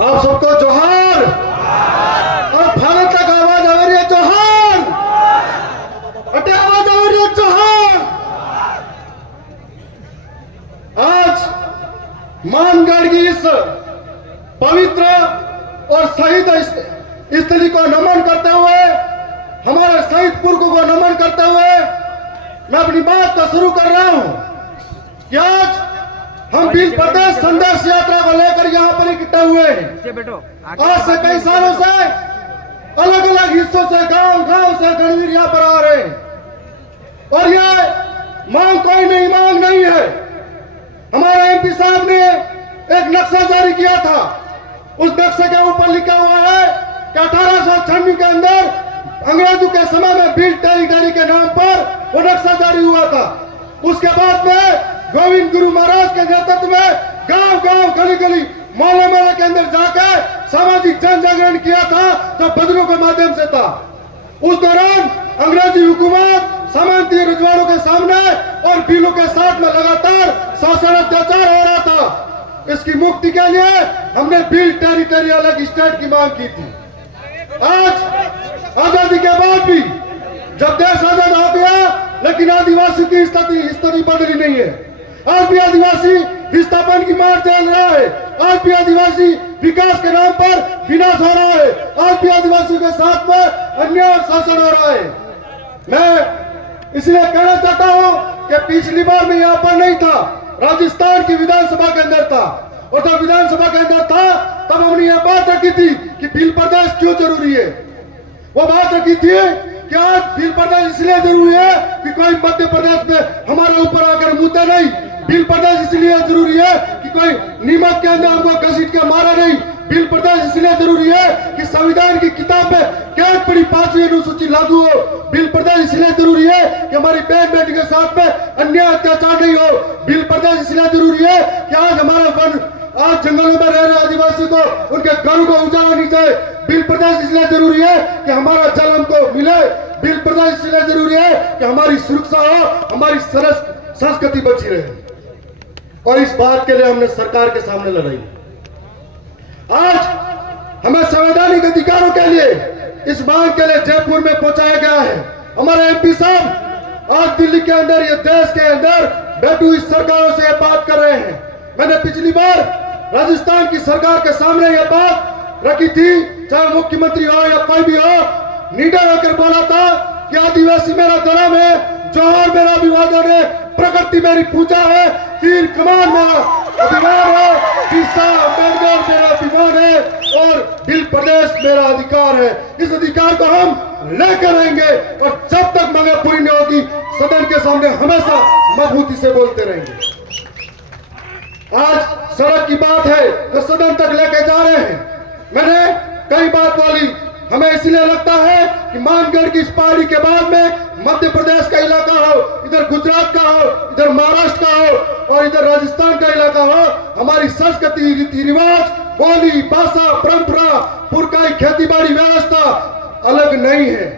आप सबको जोहार। और भारत तक आवाज आ रही है, जोहार। अटे आवाज आ रही है, जोहार। आज मानगढ़ की इस पवित्र और शहीद स्थली को नमन करते हुए, हमारे शहीद पुरखों को नमन करते हुए मैं अपनी बात को शुरू कर रहा हूं कि आज हम भील प्रदेश संदेश यात्रा को लेकर यहाँ पर इकट्ठे हुए हैं। आज से कई सालों से अलग अलग हिस्सों से, गांव गांव से गणवीर यहाँ पर आ रहे हैं और ये मांग कोई नहीं, मांग नहीं है। हमारे एमपी साहब ने एक नक्शा जारी किया था। उस नक्शे के ऊपर लिखा हुआ है कि 1896 के अंदर अंग्रेजों के समय में भील टेरिटरी के नाम पर वो नक्शा जारी हुआ था। उसके बाद में गोविंद गुरु महाराज के नेतृत्व में गांव गांव, गली गली, मोहल्ले मोहल्ले के अंदर जाकर सामाजिक जन जागरण किया था, जो बदलों के माध्यम से था। उस दौरान अंग्रेजी हुकूमत सामंती रजवाड़ों के सामने और भीलों के साथ में लगातार शासन अत्याचार हो रहा था। इसकी मुक्ति के लिए हमने भील टेरिटरी अलग स्टेट की मांग की थी। आज आजादी के बाद भी जब देश आजाद हो गया, लेकिन आदिवासी की स्थिति बदली नहीं है। आज भी आदिवासी विस्थापन की मार झेल रहा है। आज भी आदिवासी विकास के नाम पर विनाश हो रहा है। आज भी आदिवासी के साथ में अन्याय और शासन हो रहा है। मैं इसलिए कहना चाहता हूं कि पिछली बार मैं यहाँ पर नहीं था, राजस्थान की विधानसभा के अंदर था, और जब विधानसभा के अंदर था तब हमने यह बात रखी थी कि भील प्रदेश क्यों जरूरी है। वो बात रखी थी कि आज भील प्रदेश इसलिए जरूरी है कि कोई मध्य प्रदेश में हमारे ऊपर आकर मुद्दा नहीं। भील प्रदेश इसलिए जरूरी है कि कोई नीमक के अंदर हमको घसीट के मारा नहीं। भील प्रदेश इसलिए जरूरी है कि संविधान की किताब में कैद पड़ी 5वीं अनुसूची लागू हो। भील प्रदेश इसलिए जरूरी है कि हमारी बहन बेटी के साथ में अन्याय अत्याचार नहीं हो। भील प्रदेश इसलिए जरूरी है कि आज हमारा वन, आज जंगलों में रह रहे आदिवासी को उनके घरों को उजाला नहीं जाए। भील प्रदेश इसलिए जरूरी है कि हमारा जल हमको मिले। भील प्रदेश इसलिए जरूरी है कि हमारी सुरक्षा हो, हमारी संस्कृति बची रहे। और इस बात के लिए हमने सरकार के सामने लड़ाई। आज हमें संवैधानिक अधिकारों के लिए, इस मांग के लिए जयपुर में पहुंचाया गया है। हमारे एमपी साहब आज दिल्ली के अंदर, ये देश के अंदर बैठी हुई सरकारों से ये बात कर रहे हैं। मैंने पिछली बार राजस्थान की सरकार के सामने यह बात रखी थी, चाहे मुख्यमंत्री हो या कोई भी हो, निडर होकर बोला था कि आदिवासी मेरा धर्म है, जोहर मेरा अभिवादन है, प्रकृति मेरी पूजा है, तीर कमान मेरा अधिकार है, बिरसा अम्बेडकर मेरा अभिमान है और भील प्रदेश मेरा अधिकार है। इस अधिकार को हम लेकर रहेंगे और जब तक मांगे पूरी नहीं होगी, सदन के सामने हमेशा मजबूती से बोलते रहेंगे। आज सड़क की बात है तो सदन तक लेके जा रहे हैं। मैंने कई बात बोली, हमें इसलिए लगता है कि मानगढ़ की इस पहाड़ी के बाद में मध्य प्रदेश का इलाका हो, इधर गुजरात का हो, इधर महाराष्ट्र का हो और इधर राजस्थान का इलाका हो, हमारी संस्कृति, रीति रिवाज, बोली, भाषा, परंपरा, पुरखाई, खेती बाड़ी व्यवस्था अलग नहीं है।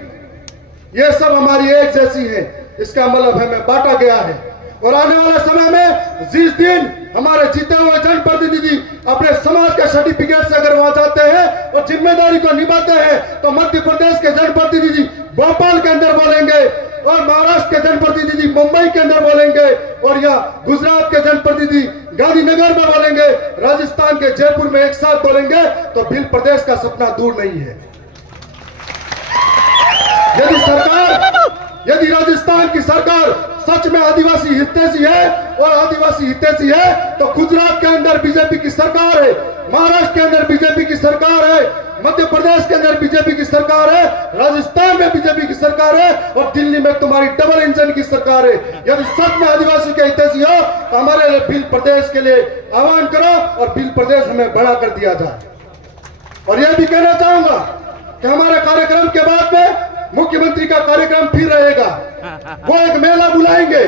ये सब हमारी एक जैसी है। इसका मतलब हमें बांटा गया है। और आने वाले समय में जिस दिन हमारे जीते हुए जनप्रतिनिधि अपने समाज के सर्टिफिकेट से अगर वहां जाते हैं और जिम्मेदारी को निभाते हैं, तो मध्य प्रदेश के जनप्रतिनिधि भोपाल के अंदर बोलेंगे और महाराष्ट्र के जनप्रतिनिधि मुंबई के अंदर बोलेंगे और या गुजरात के जनप्रतिनिधि गांधीनगर में बोलेंगे, राजस्थान के जयपुर में एक साथ बोलेंगे, तो भील प्रदेश का सपना दूर नहीं है। यदि राजस्थान की सरकार सच में आदिवासी हितैषी है और आदिवासी हितैषी है, तो गुजरात के अंदर बीजेपी की सरकार है, महाराष्ट्र के अंदर बीजेपी की सरकार है, मध्य प्रदेश के अंदर बीजेपी की सरकार है, राजस्थान में बीजेपी की सरकार है और दिल्ली में तुम्हारी डबल इंजन की सरकार है। यदि सच में आदिवासी के हितैषी हो तो हमारे भील प्रदेश के लिए आह्वान करो और भील प्रदेश हमें बड़ा कर दिया जाए। और यह भी कहना चाहूंगा कि हमारे कार्यक्रम के बाद में मुख्यमंत्री का कार्यक्रम फिर रहेगा। वो एक मेला बुलाएंगे,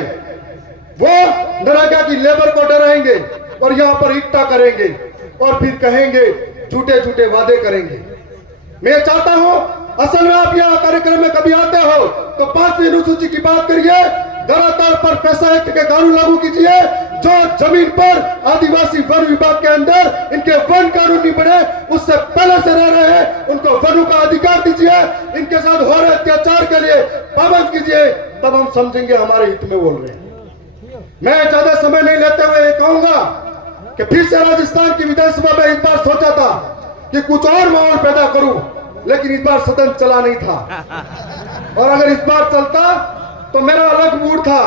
वो नरेगा की लेबर को डराएंगे और यहाँ पर इकट्ठा करेंगे और फिर कहेंगे, झूठे झूठे वादे करेंगे। मैं चाहता हूं असल में आप यहाँ कार्यक्रम में कभी आते हो तो 5वीं अनुसूची की बात करिए, धरातल पर पैसा एक्ट के कानून लागू कीजिए, जो जमीन पर आदिवासी वन विभाग के अंदर इनके वन कानून नहीं बने, उससे पहले से रह रहे हैं, उनको वनों का अधिकार दीजिए। इनके साथ हो रहे अत्याचार के लिए पाबंद कीजिए, तब हम समझेंगे हमारे हित में बोल रहे हैं। मैं ज्यादा समय नहीं लेते हुए ये कहूंगा कि फिर से राजस्थान की विधानसभा में इस बार सोचा था कि कुछ और माहौल पैदा करूं, लेकिन इस बार सदन चला नहीं था। और अगर इस बार चलता तो मेरा अलग मूड था,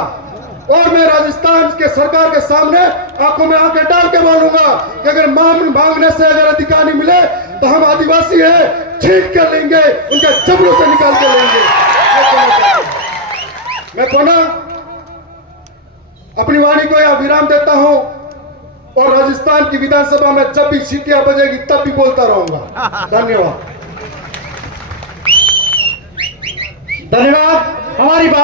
और मैं राजस्थान के सरकार के सामने आंखों में आंखें डाल के बोलूंगा कि अगर मांगने से अगर अधिकार नहीं मिले तो हम आदिवासी हैं, छीन कर लेंगे, उनके जबड़ों से निकाल के लेंगे। मैं पुनः अपनी वाणी को यहां विराम देता हूं, और राजस्थान की विधानसभा में जब भी सीटियां बजेगी तब भी बोलता रहूंगा। धन्यवाद। धन्यवाद। हमारी बात